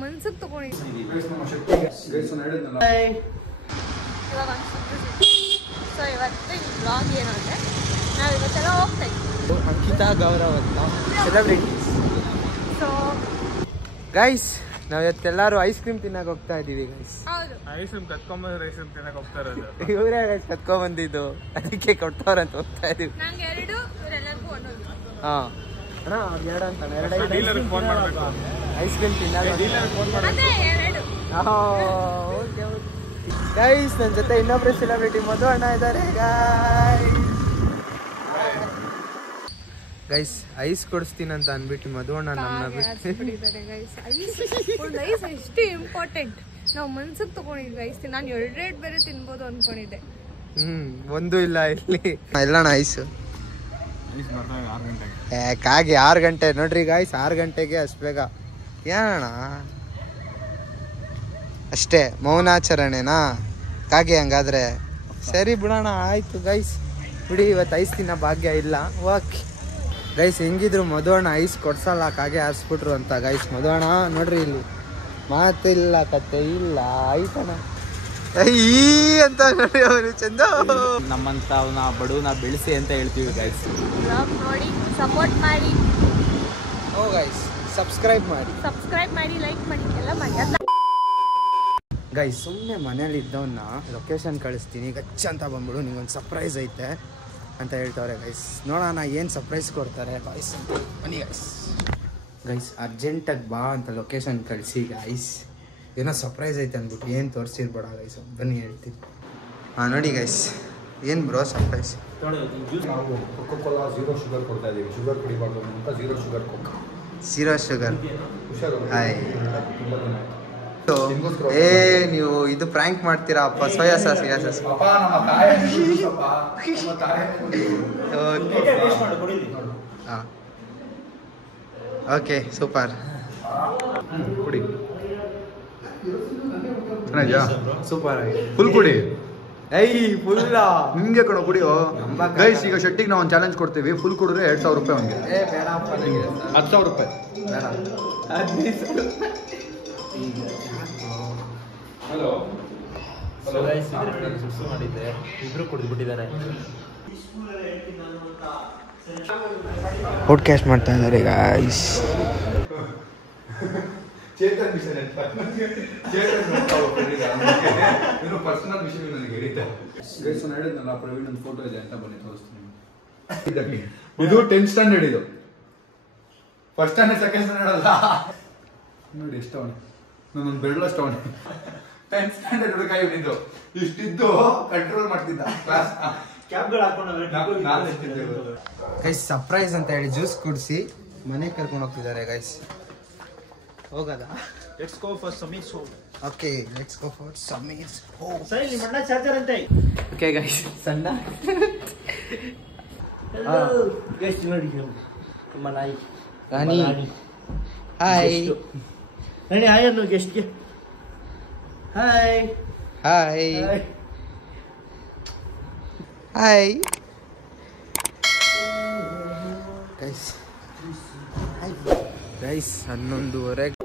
ಮನ್ಸಿಗೆ ತಗೊಂಡಿದ್ದೀನಿ. ಸೊ ಇವತ್ತು ಈ ಬ್ಲಾಗ್ ಏನು ಅಂದರೆ ನಾವು ಇವತ್ತೆಲ್ಲ ಹೋಗ್ತಾ ಇದ್ದೀವಿ. ಅಂಕಿತಾ ಗೌರವ್ ಅಂತ ಸೆಲೆಬ್ರಿಟೀಸ್. ಸೊ ಗೈಸ್ ನಾವು ಇವತ್ತೆಲ್ಲರೂ ಐಸ್ ಕ್ರೀಮ್ ತಿನ್ನಕ್ಕೆ ಹೋಗ್ತಾ ಇದೀವಿ ಗೈಸ್. ಹೌದು, ಐಸ್ ಕ್ರೀಮ್ ಕತ್ಕೊಂಬಂದ್ರೆ ಐಸ್ ಕ್ರೀಮ್ ತಿನ್ನಕ್ಕೆ ಹೋಗ್ತಾ ಇರೋದು. ಇವರೇ ಗೈಸ್ ಕತ್ಕೊಂಡ್ ಬಂದಿದ್ದು, ಅದಕ್ಕೆ ಕೊಡ್ತಾರಂತ ಹೋಗ್ತಾ ಇದೀವಿ. ನಂಗೆ 2, ಇವರೆಲ್ಲರಿಗೂ 1. ಹಾ ಅಣ್ಣ ಅವ್ರು 2 ಅಂತಾನೆ. 2 ಡೀಲರ್ಗೆ ಫೋನ್ ಮಾಡಬೇಕು. ಐಸ್ ಕ್ರೀಮ್ ತಿನ್ನಲ್ಲ. ಡೀಲರ್ಗೆ ಫೋನ್ ಮಾಡಬೇಕು. ಅದೇ 2. ಓಕೆ ಗೈಸ್, ನನ್ನ ಜೊತೆ ಇನ್ನೊಬ್ರು ಸೆಲೆಬ್ರಿಟಿ ಮಧು ಅಣ್ಣ ಇದ್ದಾರೆ ಗೈಸ್. ಐಸ್ ಕೊಡಿಸ್ತೀನಂತ ಅಂದ್ಬಿಟ್ಟು ಮಧು ಅಣ್ಣ ನಮ್ಮನ್ನ ಬಿಟ್ಟಿದ್ದಾರೆ ಗೈಸ್. ಒಂದು ಐಸ್ ಎಷ್ಟು ಇಂಪಾರ್ಟೆಂಟ್. ನಾವು ಮನ್ಸಿಗೆ ತಗೊಂಡಿದ್ವಿ ಐಸ್. ನಾನು 2 ಬೇರೆ ತಿನ್ಬೋದು ಅನ್ಕೊಂಡಿದ್ದೆ. ಒಂದು ಇಲ್ಲ ಇಲ್ಲಿ ಎಲ್ಲಣ್ಣ ಐಸು ಕಾಗೆ 6 ಗಂಟೆ ನೋಡ್ರಿ ಗಾಯ್ಸ್. 6 ಗಂಟೆಗೆ ಅಷ್ಟು ಬೇಗ ಏನಣ್ಣ? ಅಷ್ಟೇ ಮೌನಾಚರಣೆನಾ ಕಾಗೆ? ಹಂಗಾದ್ರೆ ಸರಿ ಬಿಡೋಣ, ಆಯ್ತು ಗೈಸ್ ಬಿಡಿ. ಇವತ್ತು ಐಸ್ ತಿನ್ನೋ ಭಾಗ್ಯ ಇಲ್ಲ. ಓಕೆ ಗೈಸ್, ಹೆಂಗಿದ್ರು ಮಧು ಅಣ್ಣ ಐಸ್ ಕೊಡ್ಸಲ್ಲ, ಕಾಗೆ ಹಾರಿಸ್ಬಿಟ್ರು ಅಂತ ಗೈಸ್. ಮಧು ಅಣ್ಣ ನೋಡ್ರಿ ಇಲ್ಲಿ ಮಾತಿಲ್ಲ ಕತೆ ಇಲ್ಲ, ಆಯ್ತಣ್ಣ ಈ ಅಂತ ನೋಡಿ ಅವರು ಚಂದ. ನಮ್ಮಂತ ಬಡವನ ಬೆಳೆಸಿ ಅಂತ ಹೇಳ್ತೀವಿ ಗೈಸ್. ಬ್ಲಾಗ್ ನೋಡಿ ಸಪೋರ್ಟ್ ಮಾಡಿ. ಓ ಗೈಸ್ ಸಬ್ಸ್ಕ್ರೈಬ್ ಮಾಡಿ, ಲೈಕ್ ಮಾಡಿ, ಎಲ್ಲ ಮಾಡಿ. ಗೈಸ್ ಸುಮ್ಮನೆ ಮನೇಲಿ ಇದ್ದವನ್ನ ಲೊಕೇಶನ್ ಕಳಿಸ್ತೀನಿ, ಗಚ್ಚ ಅಂತ ಬಂದ್ಬಿಡು, ನಿಂಗೊಂದು ಸರ್ಪ್ರೈಸ್ ಐತೆ ಅಂತ ಹೇಳ್ತವ್ರೆ ಗೈಸ್. ನೋಡೋಣ ಏನು ಸರ್ಪ್ರೈಸ್ ಕೊಡ್ತಾರೆ ಗೈಸ್. ಬನ್ನಿ ಗೈಸ್ ಅರ್ಜೆಂಟಾಗಿ ಬಾ ಅಂತ ಲೊಕೇಶನ್ ಕಳಿಸಿ ಗೈಸ್. ಏನೋ ಸರ್ಪ್ರೈಸ್ ಐತೆ ಅಂದ್ಬಿಟ್ಟು ಏನು ತೋರಿಸಿರ್ಬೇಡ ಗೈಸ್, ಬನ್ನಿ ಹೇಳ್ತೀನಿ. ಹಾಂ ನೋಡಿ ಗೈಸ್, ಏನು ಬ್ರೋ ಸರ್ಪ್ರೈಸ್? ನಾವು ಕೋಕೋ-ಕೋಲಾ 0 ಶುಗರ್ ಕೊಡ್ತಾ ಇದ್ದೀವಿ. ಶುಗರ್ ಕುಡಿಬಾರ್ದು ಅಂತ 0 ಶುಗರ್ ಕೊಕ್ಕ. 0 ಶುಗರ್. ಹಾಯ್ ನಿಮಗೋಸ್ಕರ ಏ ನೀವು ಇದು ಪ್ರ್ಯಾಂಕ್ ಮಾಡ್ತೀರಾ ಅಪ್ಪ? ಸೋಯಾ ಸಾಸ್ ಪಾಪ ನಮ್ಮ ತಾಯಿ ನಮ್ಮ ತಾಯಿ ಹಾಂ ಓಕೆ ಸೂಪರ್. ಕುಡಿ ಚೆನ್ನಾಗಿದೆಯಾ? ಸೂಪರ್ ಆಗಿ ಫುಲ್ ಕುಡಿ. ಐ ಫುಲ್ಲ ನಿಮ್ಗೆ ಕಣೋ ಕುಡಿಯೋ ಗೈಸ್. ಈಗ ಶೆಟ್ಟಿಗೆ ನಾವು ಒಂದು ಚಾಲೆಂಜ್ ಕೊಡ್ತೀವಿ. ಫುಲ್ ಕುಡಿದ್ರೆ 2,000 ರೂಪಾಯಿ ಅವನಿಗೆ. ಏ ಬೇಡ ಅಪ್ಪ, ನನಗೆ 10,000 ರೂಪಾಯಿ ಬೇಡ. ಹಲೋ ಮಾಡಿದ್ದೆ, ಇಬ್ರು ಕುಡಿದ್ಬಿಟ್ಟಿದ್ದಾರೆ. ಪಾಡ್ಕಾಸ್ಟ್ ಮಾಡ್ತಾ ಇದ್ದಾರೆ ಗಾಯ್ಸ್. ಚೇತನ್ ವಿಷಯ ಪರ್ಸನಲ್ ವಿಷಯ ನನಗೆ ಹೇಳಿದ್ದೆ ಗೈಸ್. ನಾನು ಹೇಳಿದ್ನಲ್ಲ ಪ್ರವೀಣ್ ಒಂದು ಫೋಟೋ ಇದೆ ಅಂತ, ಬನ್ನಿ ತೋರಿಸ್ತೀನಿ. ಇದು 10th ಸ್ಟ್ಯಾಂಡರ್ಡ್. ಇದು ಫಸ್ಟ್ ಸ್ಟ್ಯಾಂಡರ್ಡ್ ಸೆಕೆಂಡ್ ಸ್ಟ್ಯಾಂಡರ್ಡ್ ಅಲ್ಲ ನೋಡಿ. ಎಷ್ಟು ಅವನು ನಾನೊಂದು ಬೆಳ್ಳಷ್ಟು ಅವನು 10th ಸ್ಟ್ಯಾಂಡರ್ಡ್ ಹುಡುಗ ಇವನಿದ್ದು. ಇಷ್ಟಿದ್ದು ಕಂಟ್ರೋಲ್ ಮಾಡ್ತಿದ್ದ ಕ್ಲಾಸ್. ಗೈಸ್ ಸರ್ಪ್ರೈಸ್ ಅಂತ ಹೇಳಿ ಜ್ಯೂಸ್ ಕುಡಿಸಿ ಮನೆಗೆ ಕರ್ಕೊಂಡು ಹೋಗ್ತಿದ್ದಾರೆ ಗೈಸ್. ಹೋಗದ? Let's go for Sameer's home. Okay let's go for Sameer's home. ಸರಿ ನಿಮ್ಮ ಅಣ್ಣ ಚಾರ್ಜರ್ ಅಂತೆ. ಓಕೆ ಗೈಸ್ ಸಣ್ಣ ಗೈಸ್ ನೋಡಿ ನಮ್ಮ ನಾಯಿ ರಾಣಿ. ಹಾಯ್ ರಾಣಿ ಹಾಯ್ ಅನ್ನು ಗೆಸ್ಟ್ಗೆ. Hi hi hi guys. Guys 11:30